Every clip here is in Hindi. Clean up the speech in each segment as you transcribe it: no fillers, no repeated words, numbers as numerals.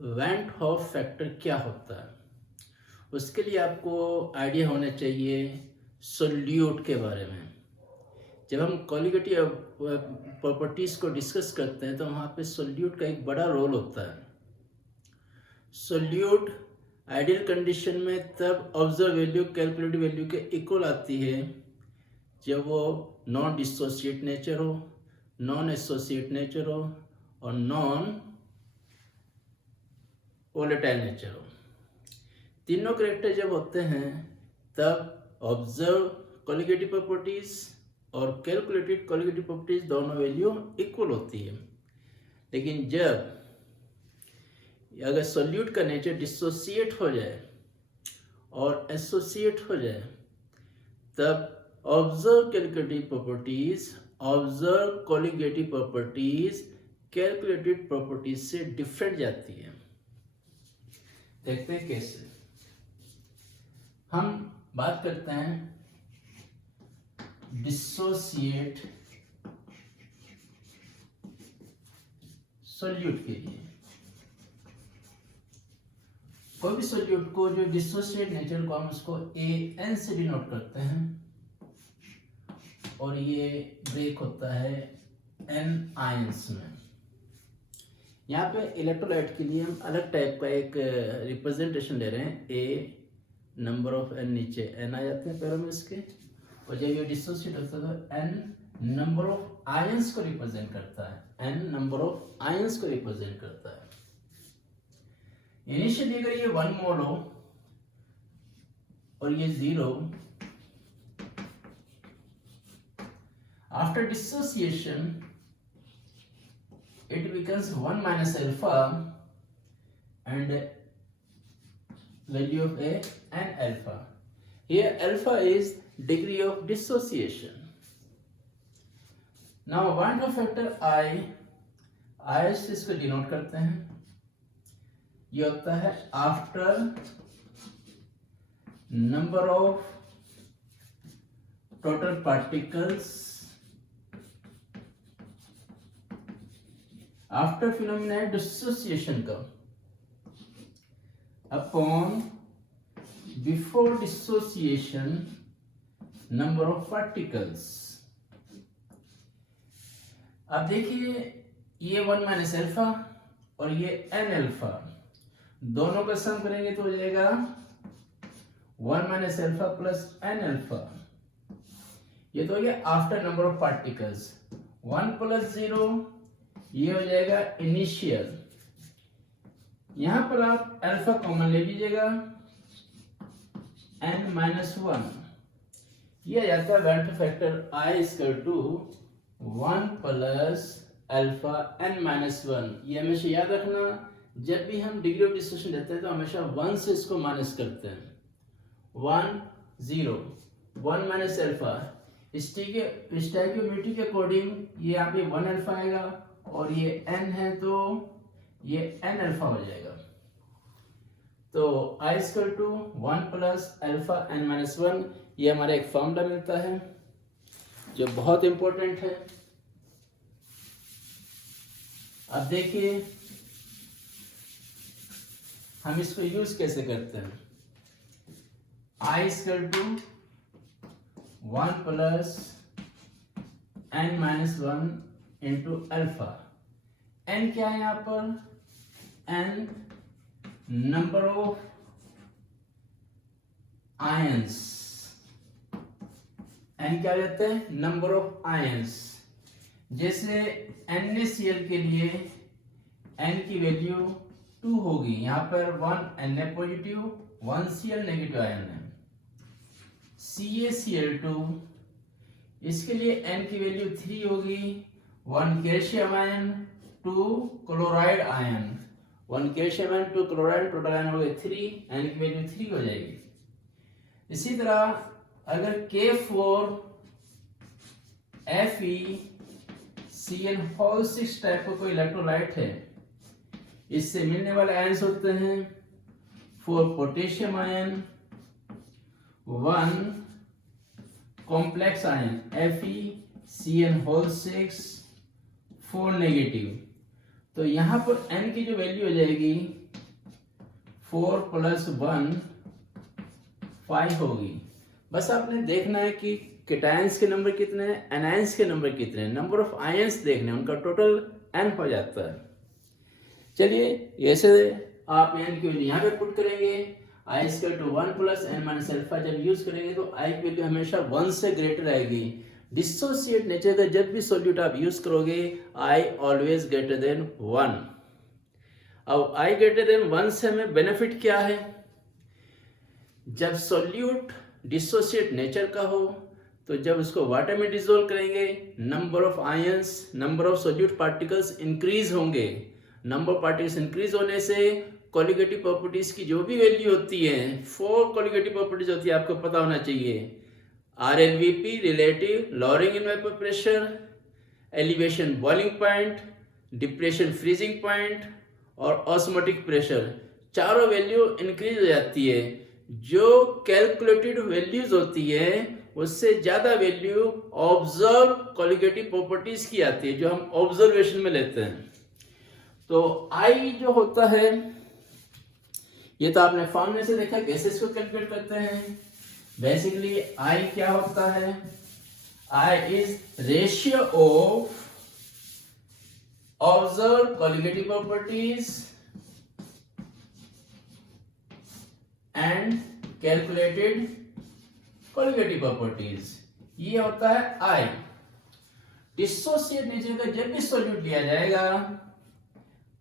वैन हॉफ फैक्टर क्या होता है? उसके लिए आपको आइडिया होना चाहिए सोल्यूट के बारे में। जब हम कॉलिगेटिव प्रॉपर्टीज़ को डिस्कस करते हैं तो वहाँ पे सोल्यूट का एक बड़ा रोल होता है। सोल्यूट आइडियल कंडीशन में तब ऑब्जर्व वैल्यू कैलकुलेटेड वैल्यू के इक्वल आती है जब वो नॉन डिसोसिएट नेचर हो, नॉन एसोसिएट नेचर हो और नॉन वोलेटाइल नेचर हो। तीनों कैरेक्टर जब होते हैं तब ऑब्जर्व कॉलिगेटिव प्रॉपर्टीज और कैलकुलेटेड कॉलिगेटिव प्रॉपर्टीज दोनों वैल्यू इक्वल होती है। लेकिन जब अगर सोल्यूट का नेचर डिसोसिएट हो जाए और एसोसिएट हो जाए तब observe calculative properties observe colligative properties calculated properties से डिफरेंट जाती है। देखते हैं कैसे। हम बात करते हैं डिसोसिएट सोल्यूट के लिए। कोई भी सोल्यूट को जो डिसोसिएट नेचर को हम उसको AN से डिनोट करते हैं और ये ब्रेक होता है N आयंस में। यहाँ पे इलेक्ट्रोलाइट के लिए हम अलग टाइप का एक रिप्रेजेंटेशन ले रहे हैं। A नंबर ऑफ N, नीचे N आ जाते हैं पैरों में इसके, और जब ये डिसोसिएट होता है तो N नंबर ऑफ आयंस को रिप्रेजेंट करता है। N नंबर ऑफ आयंस को रिप्रेजेंट करता है। इनिशियली अगर ये 1 मोल हो और ये 0, after dissociation it becomes 1 minus alpha and value of A and alpha. Here alpha is degree of dissociation. Now Van Hoff factor I से इसको डिनोट करते हैं। ये होता है after number of total particles after phenomena dissociation का upon before dissociation number of particles. अब देखिए ये 1 माइनस अल्फा और ये n अल्फा, दोनों का सम करेंगे तो हो जाएगा 1 minus alpha plus n alpha. ये तो हो गया after number of particles. 1 plus 0 ये हो जाएगा इनिशियल। यहां पर आप अल्फा कॉमन ले लीजिएगा, n माइनस 1, ये आ जाता है van Hoff factor I equal to 1 plus alpha n minus 1। ये हमेशा याद रखना, जब भी हम डिग्री ऑफ डिसोसिएशन लेते हैं तो हमेशा 1 से इसको माइनस करते हैं। 1 0 1 माइनस अल्फा, स्टोइकियोमेट्री के अकॉर्डिंग ये यहाँ पे 1 अल्फा आएगा और ये n है तो ये n अल्फा हो जाएगा। तो I equal to 1 plus alpha n minus 1, ये हमारा एक फॉर्मूला मिलता है जो बहुत इंपॉर्टेंट है। अब देखिए हम इसको यूज कैसे करते हैं। I equal to 1 plus n minus 1 into alpha. n क्या है यहां पर, n number of ions. n क्या रहता है, नंबर ऑफ आयंस। जैसे NaCl के लिए n की वैल्यू 2 होगी, यहां पर 1 Na positive 1 Cl negative ion है। CaCl2 इसके लिए n की वैल्यू 3 होगी, 1 calcium ion 2 chloride ion, 1 calcium ion 2 chloride, total ion हो गए 3, n की वैल्यू 3 हो जाएगी। इसी तरह अगर K4 FeCN6 टाइप का कोई इलेक्ट्रोलाइट है, इससे मिलने वाले आयंस होते हैं 4 potassium ion, 1 complex ion FeCN6 4 negative. तो यहां पर n की जो वैल्यू हो जाएगी 4 + 1 5 होगी। बस आपने देखना है कि केटायंस के नंबर कितने हैं, एनायंस के नंबर कितने हैं, नंबर ऑफ आयंस देखने, उनका टोटल n हो जाता है। चलिए ऐसे आप n की वैल्यू यहाँ पे पुट करेंगे, i = 1 + n - अल्फा जब यूज करेंगे तो i की वैल्यू हमेशा 1 से ग्रेटर आएगी। डिसोसिएट नेचर का जब भी सॉल्यूट आप यूज करोगे i ऑलवेज ग्रेटर देन 1। अब i ग्रेटर देन 1 से हमें बेनिफिट क्या है, जब सॉल्यूट डिसोसिएट नेचर का हो तो जब उसको वाटर में डिसॉल्व करेंगे number of ions, number of solute particles increase होंगे। नंबर ऑफ पार्टिकल्स इंक्रीज होने से कोलिगेटिव प्रॉपर्टीज की जो भी वैल्यू होती है, 4 कोलिगेटिव प्रॉपर्टीज होती है, आपको पता होना चाहिए। RLVP relative lowering in vapour pressure, elevation boiling point, depression freezing point और ऑस्मोटिक प्रेशर, चारों वैल्यू इंक्रीज हो जाती है। जो कैलकुलेटेड वैल्यूज होती है उससे ज्यादा वैल्यू ऑब्जर्व कोलिगेटिव प्रॉपर्टीज की आती है, जो हम ऑब्जर्वेशन में लेते हैं। तो I जो होता है, ये तो आपने फॉर्मूले से देखा कैसे इसको कैलकुलेट करते हैं। बेसिकली I क्या होता है, I is ratio of observe colligative properties and calculated colligative properties, ये होता है I। डिसोसिएट नेचर का जब भी सॉल्यूट लिया जाएगा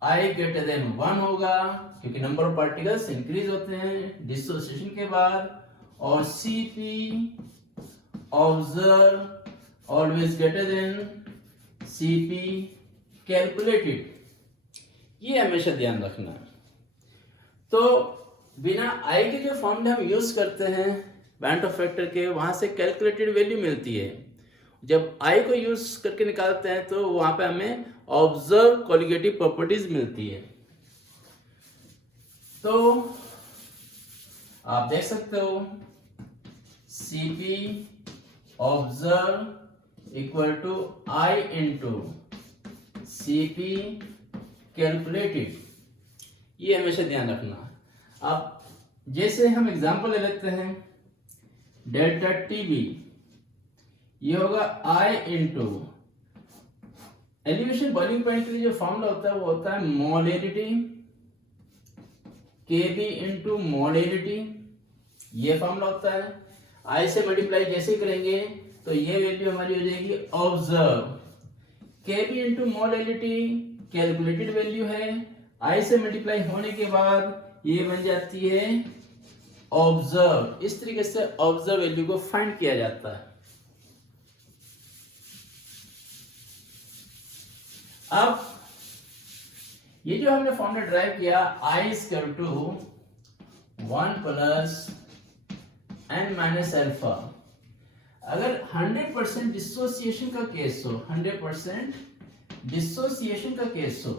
I ग्रेटर देन 1 होगा, क्योंकि नंबर ऑफ पार्टिकल्स इंक्रीज होते हैं डिसोसिएशन के बाद, और Cp observe always greater than Cp calculated, ये हमेशा ध्यान रखना। तो बिना I के जो फॉर्मूले हम यूज करते हैं बैंट ऑफ फैक्टर के, वहां से कैलकुलेटेड वैल्यू मिलती है। जब I को यूज करके निकालते हैं तो वहां पे हमें ऑब्जर्व कोलिगेटिव प्रॉपर्टीज मिलती है। तो आप देख सकते हो Cp observe equal to I into Cp calculated, ये हमेशा ध्यान रखना। अब जैसे हम एग्जांपल ले लेते हैं, डेल्टा टीबी ये होगा I into elevation boiling point के लिए जो फॉर्मूला होता है वो होता है मोलैरिटी, Kb इंटू मोलैरिटी, ये फॉर्मूला होता है। I से मल्टीप्लाई जैसे करेंगे तो ये वैल्यू हमारी हो जाएगी observe, Kb into molarity calculated value है, I से मल्टीप्लाई होने के बाद ये बन जाती है ऑब्जर्व। इस तरीके से ऑब्जर्व वैल्यू को फाइंड किया जाता है। अब ये जो हमने फॉर्मूला ड्राइव किया I इक्वल टू 1 + n - अल्फा, अगर 100% डिसोसिएशन का केस हो, 100% डिसोसिएशन का केस हो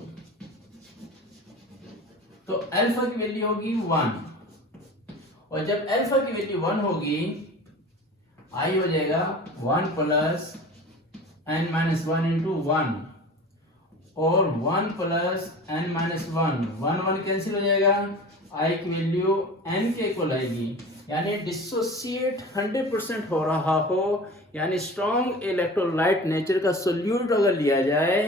तो अल्फा की वैल्यू होगी 1, और जब अल्फा की वैल्यू 1 होगी I हो जाएगा 1 + n - 1 इंटू 1, और 1 + n - 1 कैंसिल हो जाएगा, I की वैल्यू n के इक्वल आएगी। यानी डिसोसिएट 100% हो रहा हो, यानी स्ट्रॉन्ग इलेक्ट्रोलाइट नेचर का सोल्यूट अगर लिया जाए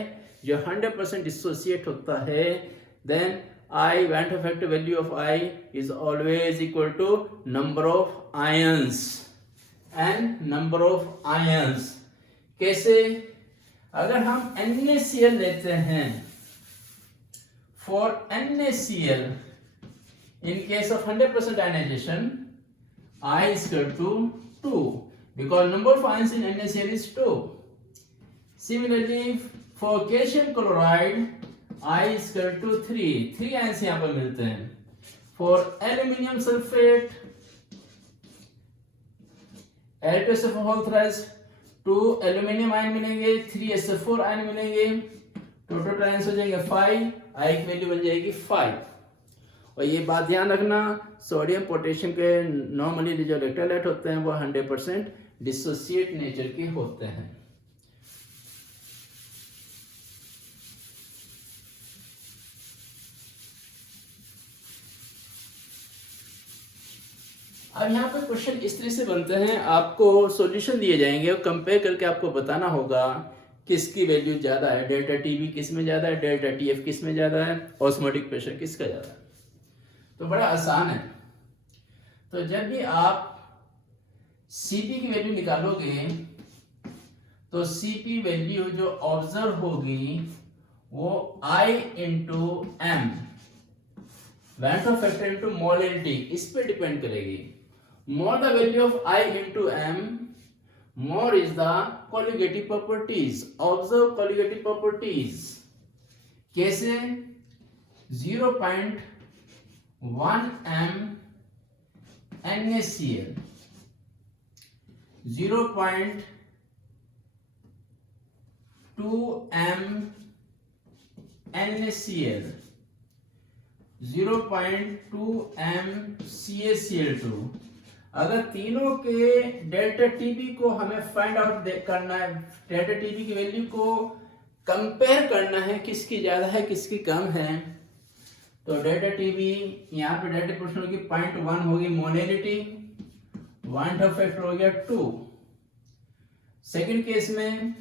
जो 100% डिसोसिएट होता है, then I Van't Hoff value of I is always equal to number of ions and number of ions। कैसे, अगर हम NaCl लेते हैं, for NaCl in case of 100% ionization I is equal to 2 because number of ions in NaCl is 2। Similarly for calcium chloride I is equal to 3 ions यहाँ पर मिलते हैं। For aluminium sulfate Al2SO4 whole thrice 2 aluminium ion मिलेंगे, 3 SO4 आयन मिलेंगे, टोटल आयंस हो जाएंगे 5, I की वैल्यू बन जाएगी 5। और ये बात ध्यान रखना, सोडियम पोटेशियम के नॉर्मली जो इलेक्ट्रोलाइट होते हैं वो 100% डिसोसिएट नेचर के होते हैं। अब यहाँ पे क्वेश्चन इस तरह से बनते हैं, आपको सॉल्यूशन दिए जाएंगे और कंपेयर करके आपको बताना होगा किसकी वैल्यू ज़्यादा है, डेल्टा टीवी किस में ज़्यादा है, डेल्टा टीएफ किस में ज़्यादा है, ऑस्मोटिक प्रेशर किसका ज़्यादा है। तो बड़ा आसान है। तो जब भी आप सीपी की वैल्यू निकालोगे तो सीपी वैल्यू जो ऑब्जर्व होगी वो I into M van of factor into molality इस पे डिपेंड करेगी। More the value of I into M more is the colligative properties. Observe colligative properties कैसे? 0.1 m NaCl, 0.2 m NaCl, 0.2 m CaCl2। अगर तीनों के डेल्टा टीबी को हमें फाइंड आउट करना है, डेल्टा टीबी की वैल्यू को कंपेयर करना है किसकी ज्यादा है किसकी कम है, तो डेल्टा टीबी यहाँ पे डेल्टा प्रोपोर्शनल होगी 0.1 होगी मोलैलिटी, पॉइंट ऑफ फैक्टर हो गया 2। सेकंड केस में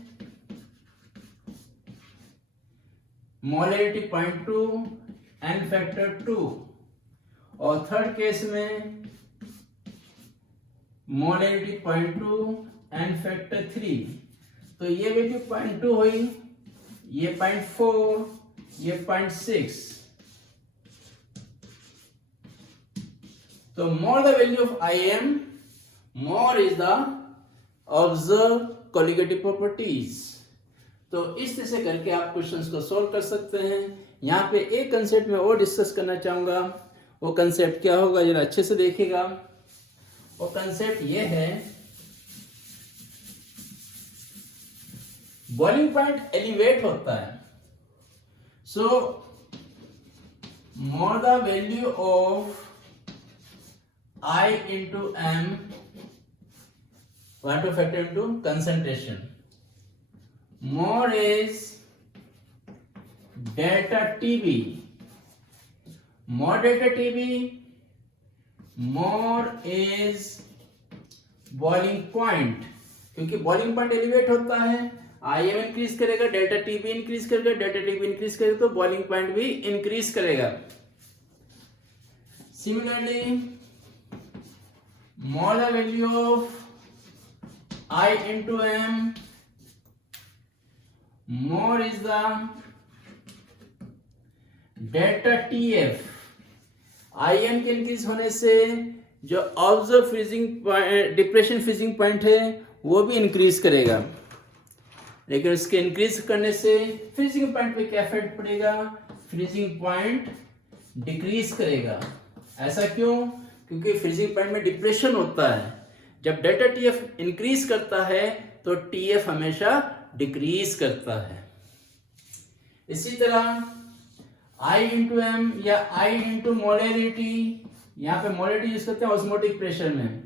मोलैलिटी 0.2 एन फैक्टर 2 और थर्ड केस में मोलैलिटी 0.2 एन फैक्टर 3। तो ये वैल्यू 0.2 हुई, ये 0.4, ये 0.6। तो more the value of Im, more is the observed colligative properties। तो इस तरह से करके आप क्वेश्चंस को सॉल्व कर सकते हैं। यहाँ पे एक कंसेप्ट में और डिस्कस करना चाहूंगा, वो कंसेप्ट क्या होगा जरा अच्छे से देखिएगा। वो कंसेप्ट ये है, बॉइलिंग पॉइंट एलिवेट होता है, so more the value of I into m want to factor into concentration, more is delta TB, more delta TB, more is boiling point। क्योंकि बॉइलिंग पॉइंट एलिवेट होता है, IM इंक्रीज करेगा, डेल्टा टीबी इंक्रीज करेगा, डेल्टा टीबी इंक्रीज करेगा तो बॉइलिंग पॉइंट भी इंक्रीज करेगा। Similarly more the value of I into m, more is the delta TF। IM के इंक्रीज होने से जो observe freezing depression freezing point है वो भी इंक्रीज करेगा, लेकिन उसके इंक्रीज करने से फ्रीजिंग पॉइंट पे क्या इफेक्ट पड़ेगा? फ्रीजिंग पॉइंट डिक्रीज करेगा। ऐसा क्यों? क्योंकि फ्रीजिंग पॉइंट में डिप्रेशन होता है। जब डेल्टा टीएफ इंक्रीज करता है तो टीएफ हमेशा डिक्रीज करता है। इसी तरह I इंटू एम या I इंटू मोलैलिटी, यहाँ पे मोलैलिटी यूज करते हैं ऑस्मोटिक प्रेशर में,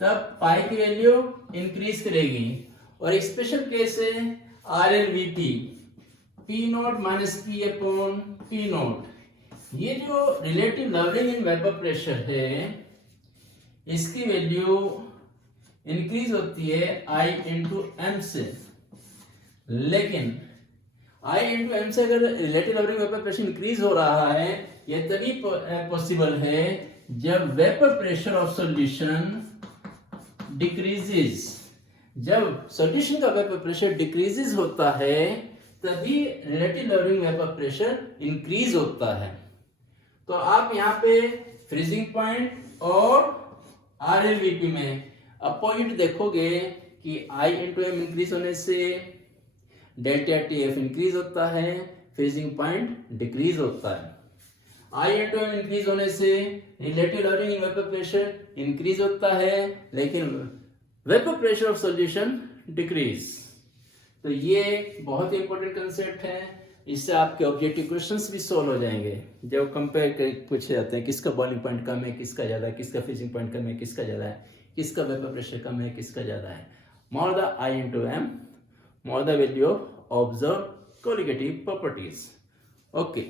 तब पाई की वैल्यू इंक्रीज करेगी। और एक स्पेशल केस है RLVP, P not minus P upon P not. ये जो relative lowering in vapour pressure है इसकी वैल्यू इंक्रीज होती है I इंटू एम से, लेकिन I इंटू एम से अगर relative lowering vapour pressure increase हो रहा है ये तभी पॉसिबल है जब vapour pressure of solution decreases. जब सॉल्यूशन का वेपर प्रेशर डिक्रीजेस होता है तभी relative lowering vapour pressure increase होता है। तो आप यहाँ पे फ्रीजिंग पॉइंट और RLVP में अपोजिट देखोगे कि I इंटू एम इंक्रीज होने से डेल्टा TF इंक्रीज होता है, फ्रीजिंग पॉइंट डिक्रीज होता है। I इंटू एम इंक्रीज होने से relative lowering in vapour pressure increase होता है, लेकिन vapour pressure of solution decrease. तो ये बहुत ही इंपॉर्टेंट कंसेप्ट है, इससे आपके ऑब्जेक्टिव क्वेश्चंस भी सॉल्व हो जाएंगे। जब कंपेयर कर पूछे जाते हैं किसका बॉइलिंग पॉइंट कम है किसका ज़्यादा है, किसका फ्रीजिंग पॉइंट कम है किसका ज़्यादा है, किसका वेपर प्रेशर कम है किसका ज़्यादा है, more the I into M, more the value of observe colligative properties. Okay.